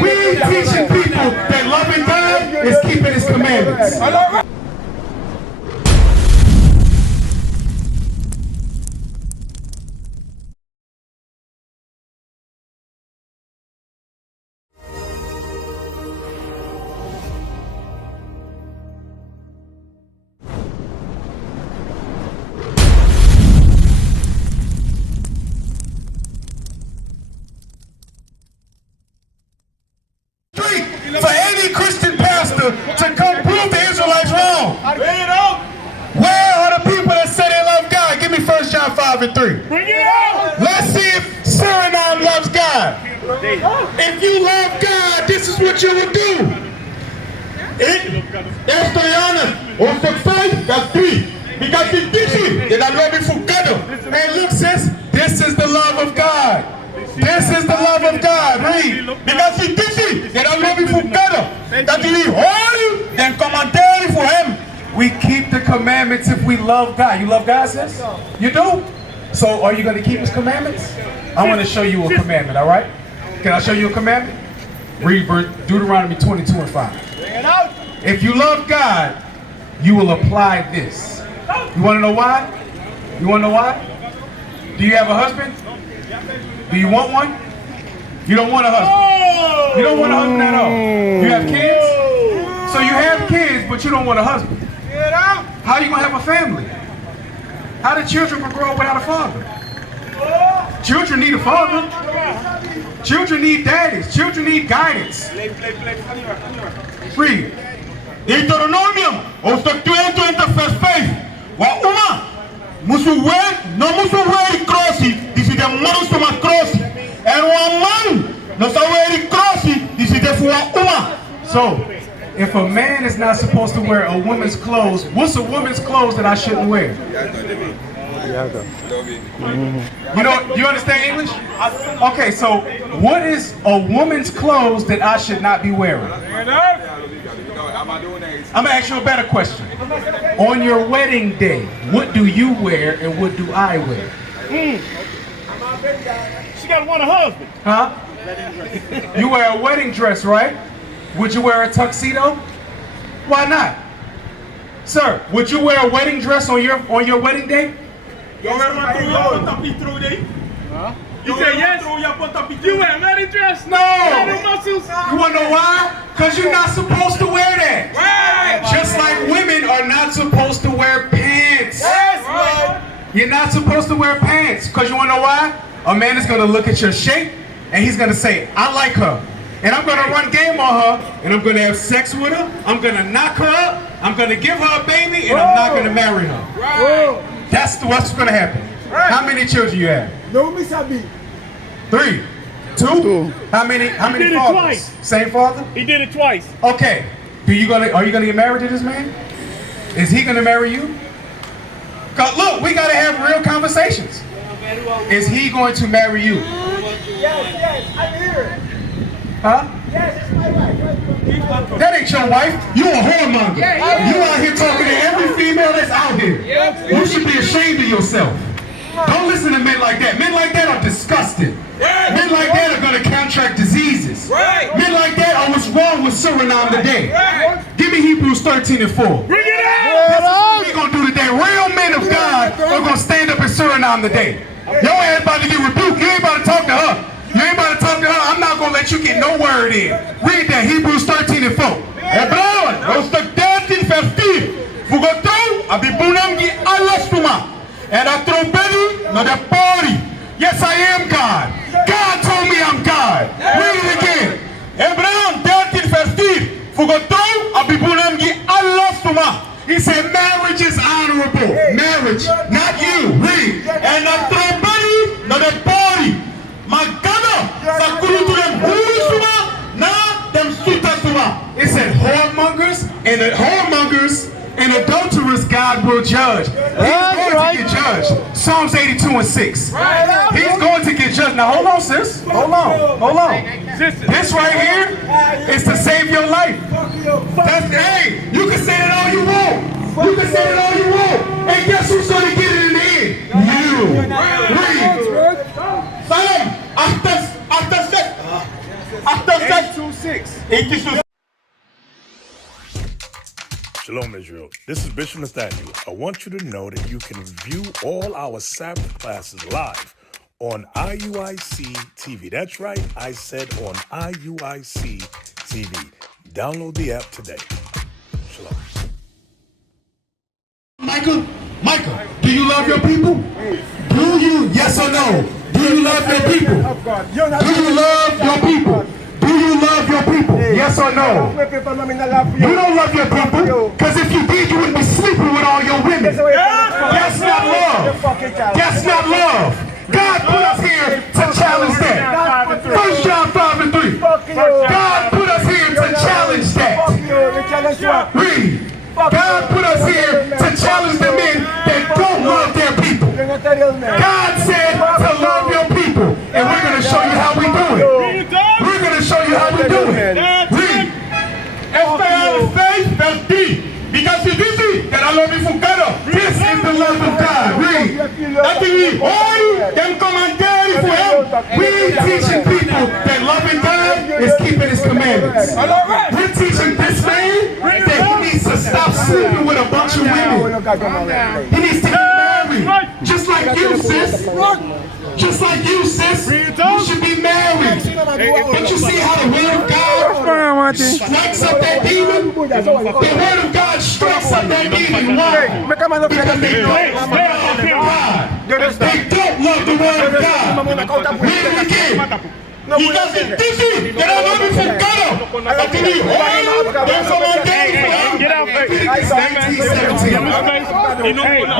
We ain't teaching people that loving God is keeping His commandments. For any Christian pastor to come prove the Israelites wrong. Where are the people that say they love God? Give me 1 John 5:3. Bring it out! Let's see if Suriname loves God. If you love God, this is what you will do. And look, sis, this is the love of God. This is the love of God. Read. Because he did it. That I love you for God. That he holy and commanded for him. We keep the commandments if we love God. You love God, sis? You do? So are you going to keep His commandments? I want to show you a commandment, all right? Can I show you a commandment? Read Deuteronomy 22:5. If you love God, you will apply this. You want to know why? You want to know why? Do you have a husband? Do you want one? You don't want a husband. You don't want a husband at all. You have kids? So you have kids, but you don't want a husband. How are you going to have a family? How do children grow up without a father? Children need a father. Children need daddies. Children need guidance. Read. Deuteronomium, of the 21st faith. Wa uma, musuwe, no musuwe crossi. This is the monster crossi. And one man, no sawe crossi. This is the fuwa uma. So, if a man is not supposed to wear a woman's clothes, what's a woman's clothes that I shouldn't wear? You know, you understand English? Okay, so what is a woman's clothes that I should not be wearing? I'm gonna ask you a better question. On your wedding day, what do you wear and what do I wear? She gotta want a husband. Huh? You wear a wedding dress, right? Would you wear a tuxedo? Why not? Sir, would you wear a wedding dress on your wedding day? Huh? You say yes? You wear a wedding dress? No! Muscles? You wanna know why? Because you're not supposed to wear that. Right. Just like women are not supposed to wear pants. Yes, right. You're not supposed to wear pants. Because you wanna know why? A man is gonna look at your shape and he's gonna say, I like her. And I'm gonna run game on her and I'm gonna have sex with her. I'm gonna knock her up. I'm gonna give her a baby and I'm not gonna marry her. Right. That's what's gonna happen. Right. How many children you have? No, Miss Abi. 3? 2? How many He did it fathers? twice. Same father? He did it twice. Okay. Are you gonna get married to this man? Is he gonna marry you? 'Cause look, we gotta have real conversations. Is he going to marry you? Yes, I'm here. Huh? Yes, it's my wife. That ain't your wife. You a whoremonger. You out here talking to every female that's out here. You should be ashamed of yourself. Don't listen to men like that. Men like that are disgusting. Men like that are going to contract diseases. Men like that are what's wrong with Suriname today. Give me Hebrews 13:4. Bring it out! This is what we're going to do today. Real men of God are going to stand up in Suriname today. Your ass about to get rebuked. You ain't about to talk to her. You ain't about to talk to her. I'm not going to let you get no word in. Read that, Hebrews 13:4. Hebron, Rostak 13:15. Fugotou, abibunam gi alastuma. And I throw belly, not a body. Yes, I am God. God told me I'm God. Read it again. Hebron 13:15. Fugotou, abibunam gi alastuma. He said marriage is honorable. Marriage, not you. Read. And I throw belly, not a body. Magana, sakuru to them whoosuma, na them sutasuma. It said whoremongers and adulterers God will judge. He's going to get judged. Psalms 82:6. He's going to get judged. Now hold on, sis. Hold on. This right here is to save your life. That's, hey, you can say that all you want. You can say that all you want. And guess who's going to get it in the end? You. Read. Psalm 82:6. Shalom, Israel. This is Bishop Nathaniel. I want you to know that you can view all our Sabbath classes live on IUIC TV. That's right, I said on IUIC TV. Download the app today. Shalom. Michael, do you love your people? Do you? Yes or no? Do you love your people? Do you love your people? Do you love your people? Yes or no? You don't love your people, because if you did, you wouldn't be sleeping with all your women. That's not love. That's not love. God put us here to challenge that. 1 John 5 and 3. God put us here to challenge that. Read. God put us here to challenge the men that don't love their people. God said to love your people, and we're going to show you how we do it. We're going to show you how we do it. Read. Feti. Because you did that I love you for God. This is the love of God. Read. That we all them commentary for him. We teaching people that loving God is keeping his commandments. We're teaching this man that he needs to stop sleeping with a bunch of women. He needs to get married. Just like you, sis. Just like you, sis. You should be married. Don't you see how the word of God strikes up that demon? The word of God strikes up that demon. Why? Because they don't love God. They don't love the word of God. Read it again. Because it's different that I love you from God. I can be oil, there's a man there. Get out, Leviticus 19:17.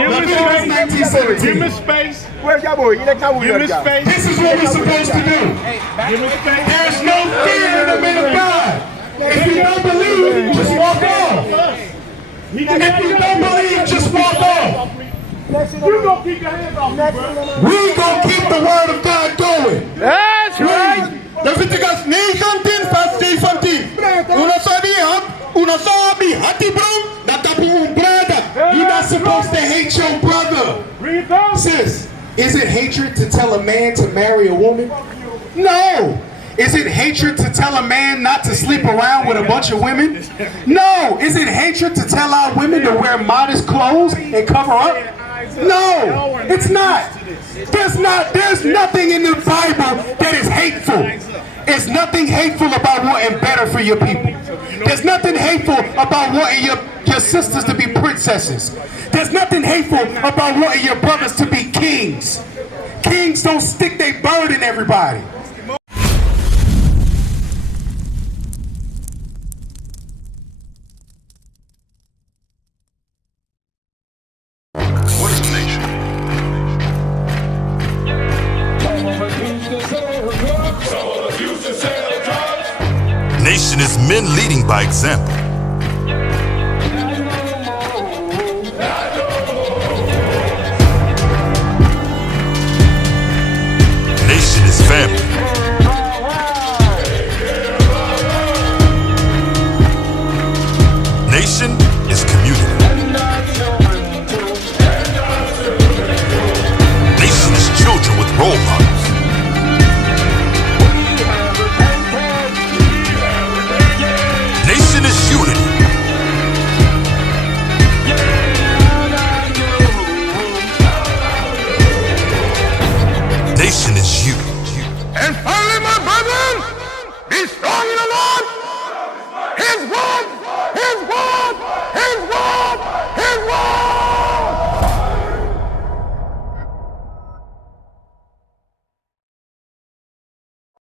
Leviticus 19:17. Give me space. Where's your boy? You next time we Give me space. This is what we're supposed to do. Give me space. There's no fear in the men of God. If you don't believe, just walk off. If you don't believe, just walk off. You gonna keep your hands off me, bro. We gonna keep the word of God going. That's right. Leviticus 19:17. Una sabi hati bro, natapu brada. You're not supposed to hate your brother. Read those. Sis, is it hatred to tell a man to marry a woman? No. Is it hatred to tell a man not to sleep around with a bunch of women? No. Is it hatred to tell our women to wear modest clothes and cover up? No, it's not. There's nothing in the Bible that is hateful. There's nothing hateful about wanting better for your people. There's nothing hateful about wanting your sisters to be princesses. There's nothing hateful about wanting your brothers to be kings. Kings don't stick their bird in everybody. What is the nation? Nation is men leading by example. Nation is family. Nation is community. Nation is children with role models. Nation is unity. Nation is you. And finally, my brethren, be strong in the Lord. His word